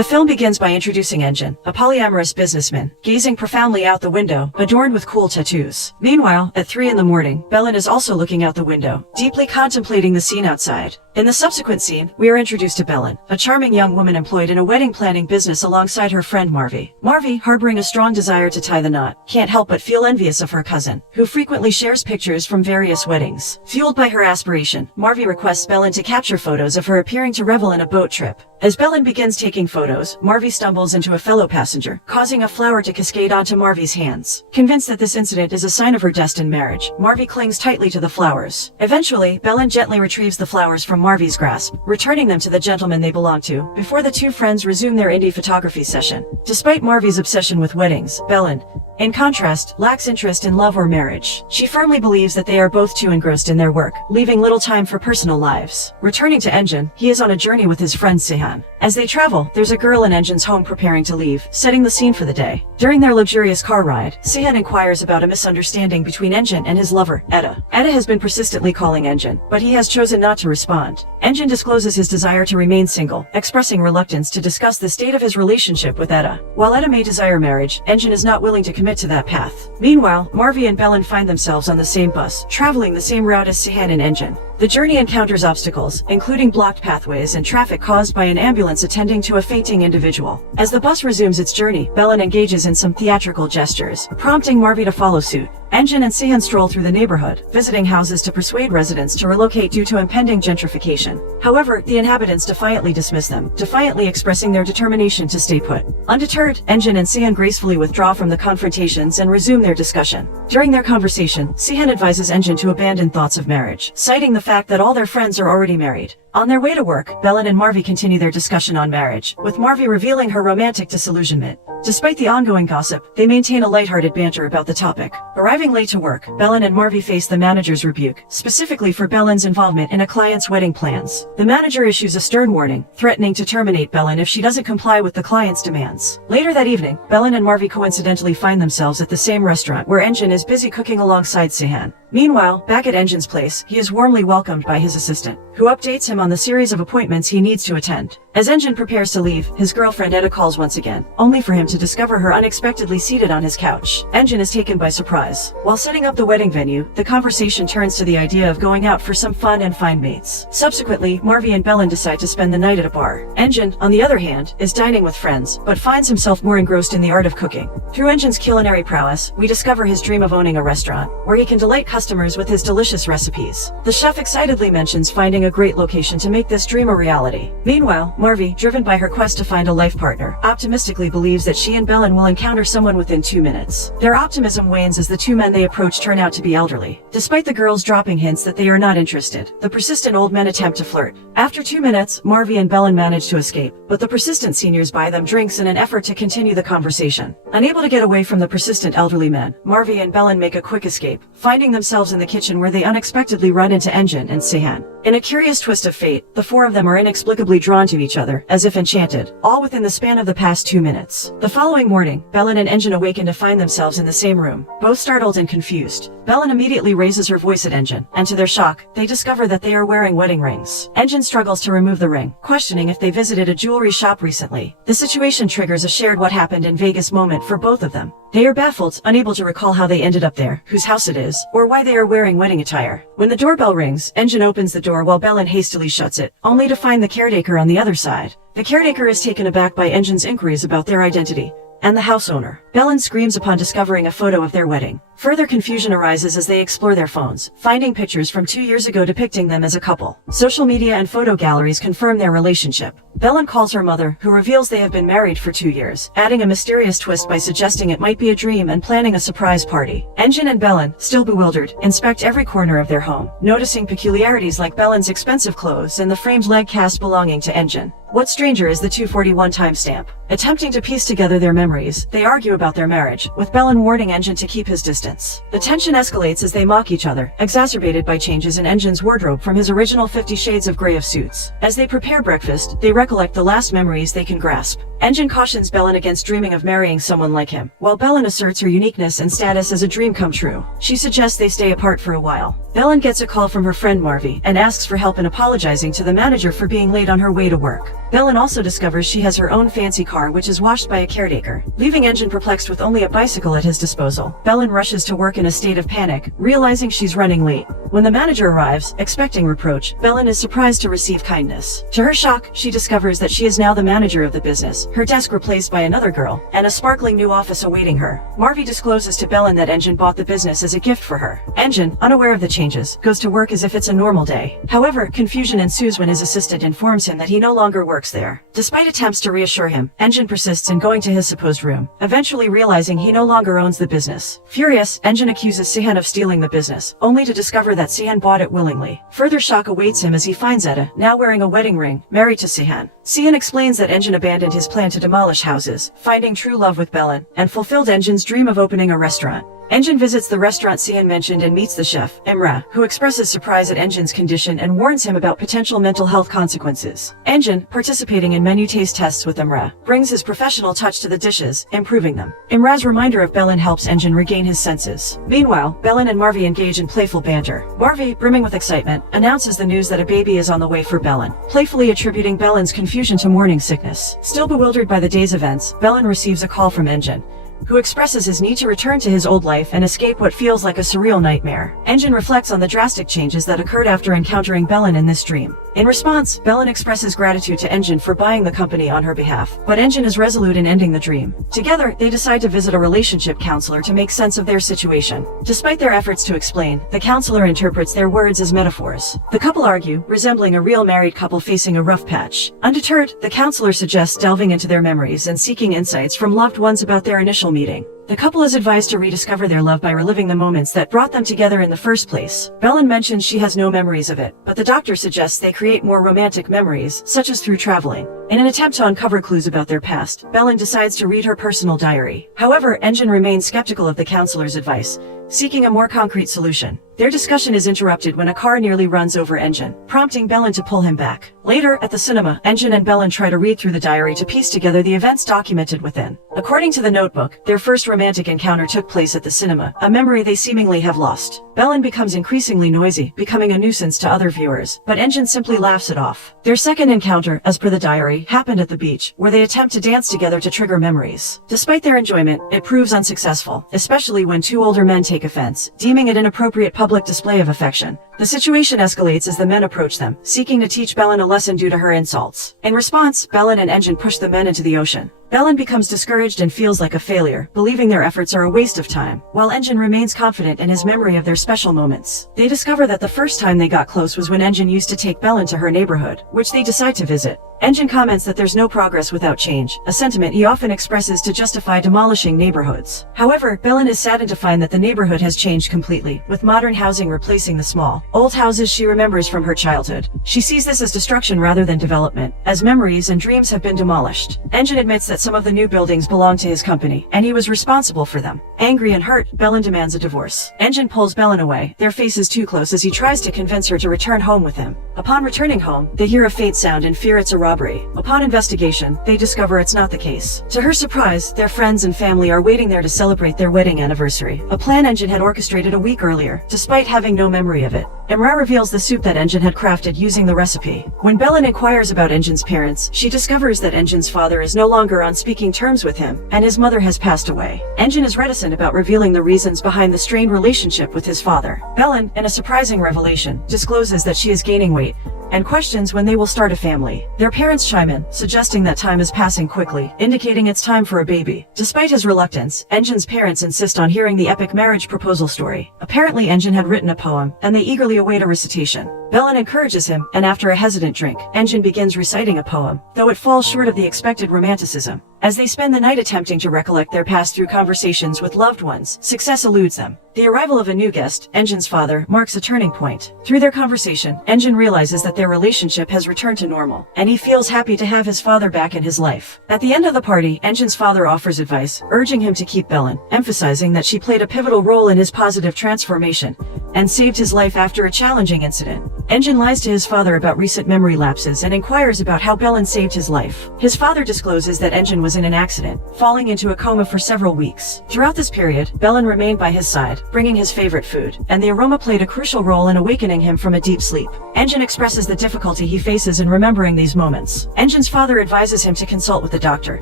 The film begins by introducing Engin, a polyamorous businessman, gazing profoundly out the window, adorned with cool tattoos. Meanwhile, at 3 in the morning, Belen is also looking out the window, deeply contemplating the scene outside. In the subsequent scene, we are introduced to Belen, a charming young woman employed in a wedding planning business alongside her friend Marvi. Marvi, harboring a strong desire to tie the knot, can't help but feel envious of her cousin, who frequently shares pictures from various weddings. Fueled by her aspiration, Marvi requests Belen to capture photos of her appearing to revel in a boat trip. As Belen begins taking photos, Marvi stumbles into a fellow passenger, causing a flower to cascade onto Marvi's hands. Convinced that this incident is a sign of her destined marriage, Marvi clings tightly to the flowers. Eventually, Belen gently retrieves the flowers from Marvi's grasp, returning them to the gentleman they belong to, before the two friends resume their indie photography session. Despite Marvi's obsession with weddings, Belen, in contrast, lacks interest in love or marriage. She firmly believes that they are both too engrossed in their work, leaving little time for personal lives. Returning to Engin, he is on a journey with his friend Sihan. As they travel, there's a girl in Engin's home preparing to leave, setting the scene for the day. During their luxurious car ride, Sihan inquires about a misunderstanding between Engin and his lover, Etta. Etta has been persistently calling Engin, but he has chosen not to respond. Engin discloses his desire to remain single, expressing reluctance to discuss the state of his relationship with Etta. While Etta may desire marriage, Engin is not willing to commit to that path. Meanwhile, Marvi and Belen find themselves on the same bus, traveling the same route as Sihan and Engin. The journey encounters obstacles, including blocked pathways and traffic caused by an ambulance attending to a fainting individual. As the bus resumes its journey, Belen engages in some theatrical gestures, prompting Marvi to follow suit. Engin and Sihan stroll through the neighborhood, visiting houses to persuade residents to relocate due to impending gentrification. However, the inhabitants defiantly dismiss them, defiantly expressing their determination to stay put. Undeterred, Engin and Sihan gracefully withdraw from the confrontations and resume their discussion. During their conversation, Sihan advises Engin to abandon thoughts of marriage, citing the fact that all their friends are already married. On their way to work, Belen and Marvi continue their discussion on marriage, with Marvi revealing her romantic disillusionment. Despite the ongoing gossip, they maintain a lighthearted banter about the topic. Arriving late to work, Belen and Marvi face the manager's rebuke, specifically for Belen's involvement in a client's wedding plans. The manager issues a stern warning, threatening to terminate Belen if she doesn't comply with the client's demands. Later that evening, Belen and Marvi coincidentally find themselves at the same restaurant where Engin is busy cooking alongside Sihan. Meanwhile, back at Engin's place, he is warmly welcomed by his assistant, who updates him on the series of appointments he needs to attend. As Engin prepares to leave, his girlfriend Etta calls once again, only for him to discover her unexpectedly seated on his couch. Engin is taken by surprise. While setting up the wedding venue, the conversation turns to the idea of going out for some fun and find mates. Subsequently, Marvi and Belen decide to spend the night at a bar. Engin, on the other hand, is dining with friends, but finds himself more engrossed in the art of cooking. Through Engin's culinary prowess, we discover his dream of owning a restaurant, where he can delight customers with his delicious recipes. The chef excitedly mentions finding a great location to make this dream a reality. Meanwhile, Marvi, driven by her quest to find a life partner, optimistically believes that she and Belen will encounter someone within 2 minutes. Their optimism wanes as the two men they approach turn out to be elderly. Despite the girls dropping hints that they are not interested, the persistent old men attempt to flirt. After 2 minutes, Marvi and Belen manage to escape, but the persistent seniors buy them drinks in an effort to continue the conversation. Unable to get away from the persistent elderly men, Marvi and Belen make a quick escape, finding themselves in the kitchen where they unexpectedly run into Engin and Sihan. In a curious twist of fate, the four of them are inexplicably drawn to each other, as if enchanted, all within the span of the past 2 minutes. The following morning, Belen and Engin awaken to find themselves in the same room, both startled and confused. Belen immediately raises her voice at Engin, and to their shock, they discover that they are wearing wedding rings. Engin struggles to remove the ring, questioning if they visited a jewelry shop recently. The situation triggers a shared what happened in Vegas moment for both of them. They are baffled, unable to recall how they ended up there, whose house it is, or why they are wearing wedding attire. When the doorbell rings, Engin opens the door while Belen hastily shuts it, only to find the caretaker on the other side. The caretaker is taken aback by Engin's inquiries about their identity and the house owner. Belen screams upon discovering a photo of their wedding. Further confusion arises as they explore their phones, finding pictures from 2 years ago depicting them as a couple. Social media and photo galleries confirm their relationship. Belen calls her mother, who reveals they have been married for 2 years, adding a mysterious twist by suggesting it might be a dream and planning a surprise party. Engin and Belen, still bewildered, inspect every corner of their home, noticing peculiarities like Belen's expensive clothes and the framed leg cast belonging to Engin. What's stranger is the 241 timestamp. Attempting to piece together their memories, they argue about their marriage, with Belen warning Engin to keep his distance. The tension escalates as they mock each other, exacerbated by changes in Engin's wardrobe from his original 50 Shades of Grey of suits. As they prepare breakfast, they recollect the last memories they can grasp. Engin cautions Belen against dreaming of marrying someone like him, while Belen asserts her uniqueness and status as a dream come true. She suggests they stay apart for a while. Belen gets a call from her friend Marvi and asks for help in apologizing to the manager for being late on her way to work. Belen also discovers she has her own fancy car which is washed by a caretaker, leaving Engine perplexed with only a bicycle at his disposal. Belen rushes to work in a state of panic, realizing she's running late. When the manager arrives, expecting reproach, Belen is surprised to receive kindness. To her shock, she discovers that she is now the manager of the business, her desk replaced by another girl, and a sparkling new office awaiting her. Marvy discloses to Belen that Engine bought the business as a gift for her. Engine, unaware of the changes, goes to work as if it's a normal day. However, confusion ensues when his assistant informs him that he no longer works there. Despite attempts to reassure him, Engine persists in going to his supposed room, eventually realizing he no longer owns the business. Furious, Engine accuses Sihan of stealing the business, only to discover that Sihan bought it willingly. Further shock awaits him as he finds Etta, now wearing a wedding ring, married to Sihan. Sihan explains that Engine abandoned his plan to demolish houses, finding true love with Belen, and fulfilled Engine's dream of opening a restaurant. Engine visits the restaurant Sihan mentioned and meets the chef, Emrah, who expresses surprise at Engine's condition and warns him about potential mental health consequences. Engine, participating in menu taste tests with Emrah, brings his professional touch to the dishes, improving them. Emrah's reminder of Belen helps Engine regain his senses. Meanwhile, Belen and Marvy engage in playful banter. Marvy, brimming with excitement, announces the news that a baby is on the way for Belen, playfully attributing Belen's confusion to morning sickness. Still bewildered by the day's events, Belen receives a call from Engine, who expresses his need to return to his old life and escape what feels like a surreal nightmare. Engine reflects on the drastic changes that occurred after encountering Belen in this dream. In response, Belen expresses gratitude to Engine for buying the company on her behalf, but Engine is resolute in ending the dream. Together, they decide to visit a relationship counselor to make sense of their situation. Despite their efforts to explain, the counselor interprets their words as metaphors. The couple argue, resembling a real married couple facing a rough patch. Undeterred, the counselor suggests delving into their memories and seeking insights from loved ones about their initial meeting. The couple is advised to rediscover their love by reliving the moments that brought them together in the first place. Belen mentions she has no memories of it, but the doctor suggests they create more romantic memories, such as through traveling. In an attempt to uncover clues about their past, Belen decides to read her personal diary. However, Engine remains skeptical of the counselor's advice, seeking a more concrete solution. Their discussion is interrupted when a car nearly runs over Engine, prompting Belen to pull him back. Later, at the cinema, Engine and Belen try to read through the diary to piece together the events documented within. According to the notebook, their first romantic encounter took place at the cinema, a memory they seemingly have lost. Belen becomes increasingly noisy, becoming a nuisance to other viewers, but Engine simply laughs it off. Their second encounter, as per the diary, happened at the beach, where they attempt to dance together to trigger memories. Despite their enjoyment, it proves unsuccessful, especially when two older men take offense, deeming it inappropriate public display of affection. The situation escalates as the men approach them, seeking to teach Belen a lesson due to her insults. In response, Belen and Engine push the men into the ocean. Belen becomes discouraged and feels like a failure, believing their efforts are a waste of time, while Engine remains confident in his memory of their special moments. They discover that the first time they got close was when Engine used to take Belen to her neighborhood, which they decide to visit. Engine comments that there's no progress without change, a sentiment he often expresses to justify demolishing neighborhoods. However, Belen is saddened to find that the neighborhood has changed completely, with modern housing replacing the small, old houses she remembers from her childhood. She sees this as destruction rather than development, as memories and dreams have been demolished. Engine admits that some of the new buildings belong to his company, and he was responsible for them. Angry and hurt, Belen demands a divorce. Engine pulls Belen away, their faces too close as he tries to convince her to return home with him. Upon returning home, they hear a faint sound and fear it's a robbery. Upon investigation, they discover it's not the case. To her surprise, their friends and family are waiting there to celebrate their wedding anniversary, a plan Engine had orchestrated a week earlier, despite having no memory of it. Emrah reveals the soup that Engine had crafted using the recipe. When Belen inquires about Engine's parents, she discovers that Engine's father is no longer on speaking terms with him, and his mother has passed away. Engine is reticent about revealing the reasons behind the strained relationship with his father. Belen, in a surprising revelation, discloses that she is gaining weight, and questions when they will start a family. Their parents chime in, suggesting that time is passing quickly, indicating it's time for a baby. Despite his reluctance, Engine's parents insist on hearing the epic marriage proposal story. Apparently, Engine had written a poem, and they eagerly await a recitation. Belen encourages him, and after a hesitant drink, Engine begins reciting a poem, though it falls short of the expected romanticism. As they spend the night attempting to recollect their past through conversations with loved ones, success eludes them. The arrival of a new guest, Engine's father, marks a turning point. Through their conversation, Engine realizes that their relationship has returned to normal, and he feels happy to have his father back in his life. At the end of the party, Engine's father offers advice, urging him to keep Belen, emphasizing that she played a pivotal role in his positive transformation, and saved his life after a challenging incident. Engine lies to his father about recent memory lapses and inquires about how Belen saved his life. His father discloses that Engine was was in an accident, falling into a coma for several weeks. Throughout this period, Belen remained by his side, bringing his favorite food, and the aroma played a crucial role in awakening him from a deep sleep. Engin expresses the difficulty he faces in remembering these moments. Engin's father advises him to consult with the doctor,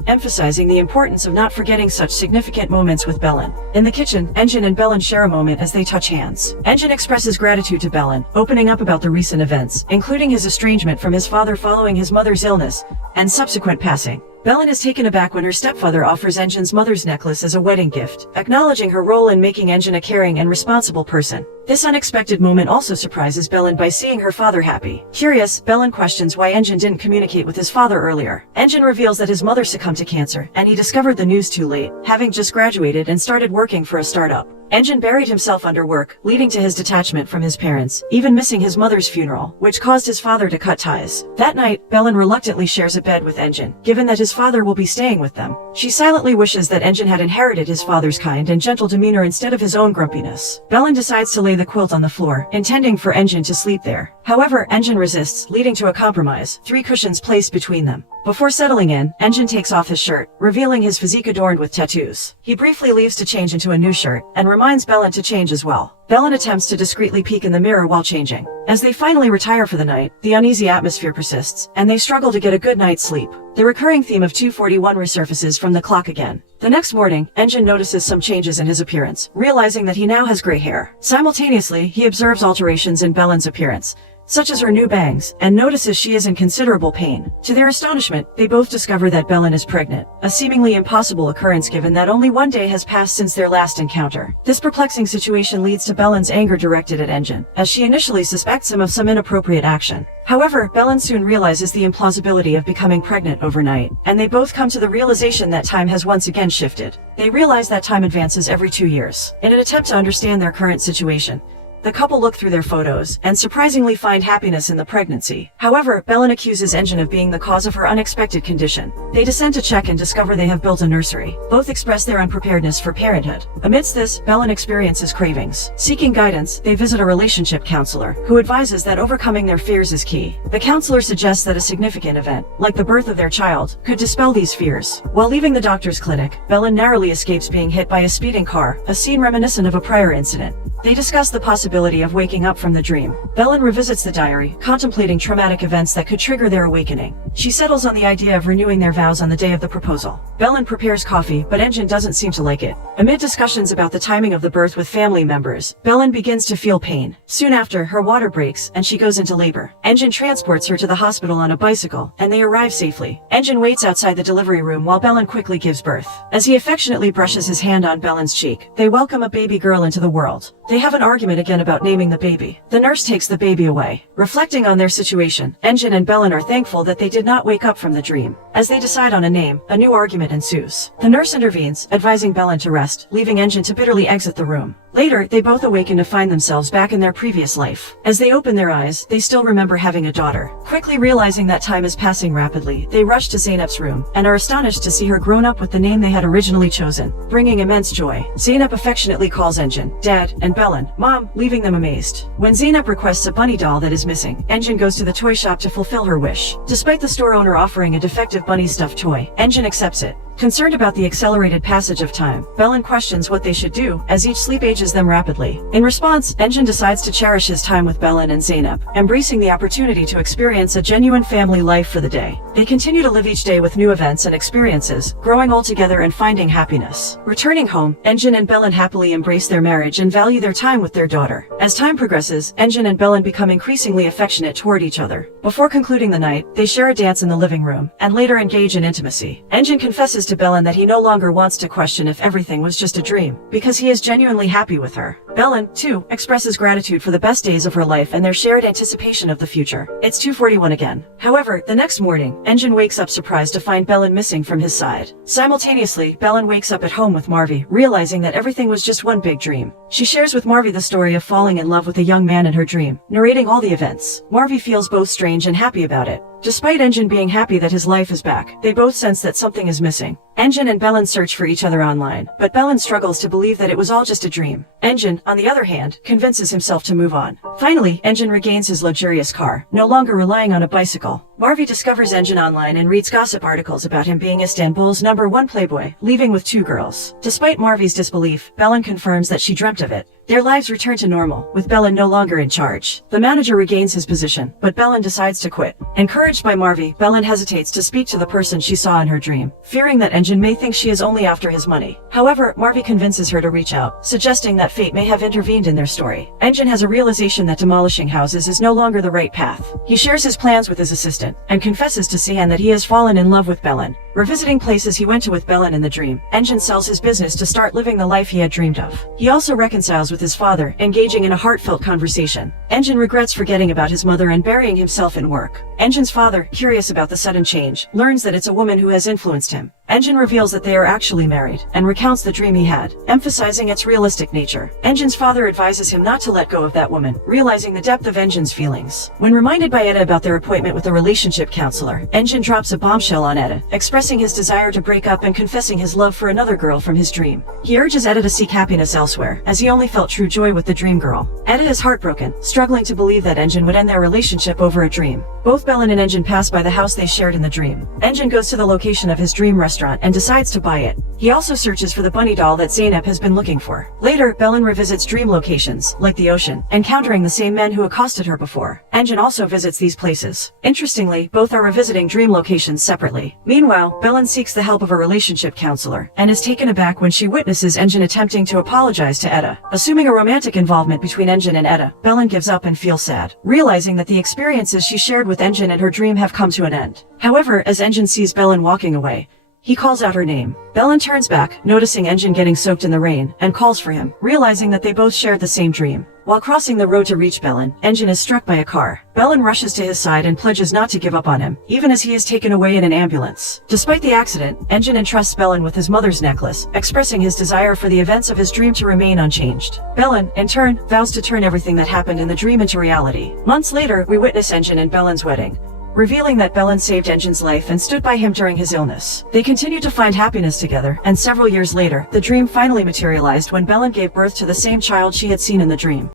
emphasizing the importance of not forgetting such significant moments with Belen. In the kitchen, Engin and Belen share a moment as they touch hands. Engin expresses gratitude to Belen, opening up about the recent events, including his estrangement from his father following his mother's illness and subsequent passing. Belen is taken aback when her stepfather offers Engin's mother's necklace as a wedding gift, acknowledging her role in making Engin a caring and responsible person. This unexpected moment also surprises Belen by seeing her father happy. Curious, Belen questions why Engin didn't communicate with his father earlier. Engin reveals that his mother succumbed to cancer, and he discovered the news too late, having just graduated and started working for a startup. Engin buried himself under work, leading to his detachment from his parents, even missing his mother's funeral, which caused his father to cut ties. That night, Belen reluctantly shares a bed with Engin, given that his father will be staying with them. She silently wishes that Engin had inherited his father's kind and gentle demeanor instead of his own grumpiness. Belen decides to lay the quilt on the floor, intending for Engin to sleep there. However, Engin resists, leading to a compromise, 3 cushions placed between them. Before settling in, Engin takes off his shirt, revealing his physique adorned with tattoos. He briefly leaves to change into a new shirt, and reminds Belen to change as well. Belen attempts to discreetly peek in the mirror while changing. As they finally retire for the night, the uneasy atmosphere persists, and they struggle to get a good night's sleep. The recurring theme of 2:41 resurfaces from the clock again. The next morning, Engin notices some changes in his appearance, realizing that he now has gray hair. Simultaneously, he observes alterations in Belen's appearance, such as her new bangs, and notices she is in considerable pain. To their astonishment, they both discover that Belen is pregnant, a seemingly impossible occurrence given that only one day has passed since their last encounter. This perplexing situation leads to Belen's anger directed at Engin, as she initially suspects him of some inappropriate action. However, Belen soon realizes the implausibility of becoming pregnant overnight, and they both come to the realization that time has once again shifted. They realize that time advances every 2 years. In an attempt to understand their current situation, the couple look through their photos and surprisingly find happiness in the pregnancy. However, Belen accuses Engin of being the cause of her unexpected condition. They descend to check and discover they have built a nursery. Both express their unpreparedness for parenthood. Amidst this, Belen experiences cravings. Seeking guidance, they visit a relationship counselor, who advises that overcoming their fears is key. The counselor suggests that a significant event, like the birth of their child, could dispel these fears. While leaving the doctor's clinic, Belen narrowly escapes being hit by a speeding car, a scene reminiscent of a prior incident. They discuss the possibility of waking up from the dream. Belen revisits the diary, contemplating traumatic events that could trigger their awakening. She settles on the idea of renewing their vows on the day of the proposal. Belen prepares coffee, but Engin doesn't seem to like it. Amid discussions about the timing of the birth with family members, Belen begins to feel pain. Soon after, her water breaks, and she goes into labor. Engin transports her to the hospital on a bicycle, and they arrive safely. Engin waits outside the delivery room while Belen quickly gives birth. As he affectionately brushes his hand on Belen's cheek, they welcome a baby girl into the world. They have an argument again about naming the baby. The nurse takes the baby away. Reflecting on their situation, Engin and Belen are thankful that they did not wake up from the dream. As they decide on a name, a new argument ensues. The nurse intervenes, advising Belen to rest, leaving Engin to bitterly exit the room. Later, they both awaken to find themselves back in their previous life. As they open their eyes, they still remember having a daughter. Quickly realizing that time is passing rapidly, they rush to Zeynep's room, and are astonished to see her grown up with the name they had originally chosen, bringing immense joy. Zeynep affectionately calls Engin Dad, and Belen Mom, leaving them amazed. When Zeynep requests a bunny doll that is missing, Engin goes to the toy shop to fulfill her wish. Despite the store owner offering a defective bunny stuffed toy, Engin accepts it. Concerned about the accelerated passage of time, Belen questions what they should do, as each sleep ages them rapidly. In response, Engin decides to cherish his time with Belen and Zeynep, embracing the opportunity to experience a genuine family life for the day. They continue to live each day with new events and experiences, growing old together and finding happiness. Returning home, Engin and Belen happily embrace their marriage and value their time with their daughter. As time progresses, Engin and Belen become increasingly affectionate toward each other. Before concluding the night, they share a dance in the living room, and later engage in intimacy. Engin confesses to Belen that he no longer wants to question if everything was just a dream, because he is genuinely happy with her. Belen, too, expresses gratitude for the best days of her life and their shared anticipation of the future. It's 2:41 again. However, the next morning, Engin wakes up surprised to find Belen missing from his side. Simultaneously, Belen wakes up at home with Marvi, realizing that everything was just one big dream. She shares with Marvi the story of falling in love with a young man in her dream, narrating all the events. Marvi feels both strange and happy about it. Despite Engin being happy that his life is back, they both sense that something is missing. Engine and Belen search for each other online, but Belen struggles to believe that it was all just a dream. Engine, on the other hand, convinces himself to move on. Finally, Engine regains his luxurious car, no longer relying on a bicycle. Marvy discovers Engine online and reads gossip articles about him being Istanbul's #1 playboy, leaving with 2 girls. Despite Marvy's disbelief, Belen confirms that she dreamt of it. Their lives return to normal, with Belen no longer in charge. The manager regains his position, but Belen decides to quit. Encouraged by Marvy, Belen hesitates to speak to the person she saw in her dream, fearing that Engine may think she is only after his money. However, Marvy convinces her to reach out, suggesting that fate may have intervened in their story. Engine has a realization that demolishing houses is no longer the right path. He shares his plans with his assistant, and confesses to Sian that he has fallen in love with Belen. Revisiting places he went to with Belen in the dream, Engine sells his business to start living the life he had dreamed of. He also reconciles with his father, engaging in a heartfelt conversation. Engine regrets forgetting about his mother and burying himself in work. Engine's father, curious about the sudden change, learns that it's a woman who has influenced him. Engine reveals that they are actually married, and recounts the dream he had, emphasizing its realistic nature. Engine's father advises him not to let go of that woman, realizing the depth of Engine's feelings. When reminded by Etta about their appointment with a relationship counselor, Engine drops a bombshell on Etta, expressing his desire to break up and confessing his love for another girl from his dream. He urges Etta to seek happiness elsewhere, as he only felt true joy with the dream girl. Etta is heartbroken, struggling to believe that Engine would end their relationship over a dream. Both Belen and Engine pass by the house they shared in the dream. Engine goes to the location of his dream restaurant and decides to buy it. He also searches for the bunny doll that Zeynep has been looking for. Later, Belen revisits dream locations, like the ocean, encountering the same men who accosted her before. Engine also visits these places. Interestingly, both are revisiting dream locations separately. Meanwhile, Belen seeks the help of a relationship counselor, and is taken aback when she witnesses Engine attempting to apologize to Etta. Assuming a romantic involvement between Engine and Etta, Belen gives up and feels sad, realizing that the experiences she shared with Engine and her dream have come to an end. However, as Engine sees Belen walking away, he calls out her name. Belen turns back, noticing Engine getting soaked in the rain, and calls for him, realizing that they both shared the same dream. While crossing the road to reach Belen, Engine is struck by a car. Belen rushes to his side and pledges not to give up on him, even as he is taken away in an ambulance. Despite the accident, Engine entrusts Belen with his mother's necklace, expressing his desire for the events of his dream to remain unchanged. Belen, in turn, vows to turn everything that happened in the dream into reality. Months later, we witness Engine and Belen's wedding, revealing that Belen saved Engine's life and stood by him during his illness. They continue to find happiness together, and several years later, the dream finally materialized when Belen gave birth to the same child she had seen in the dream.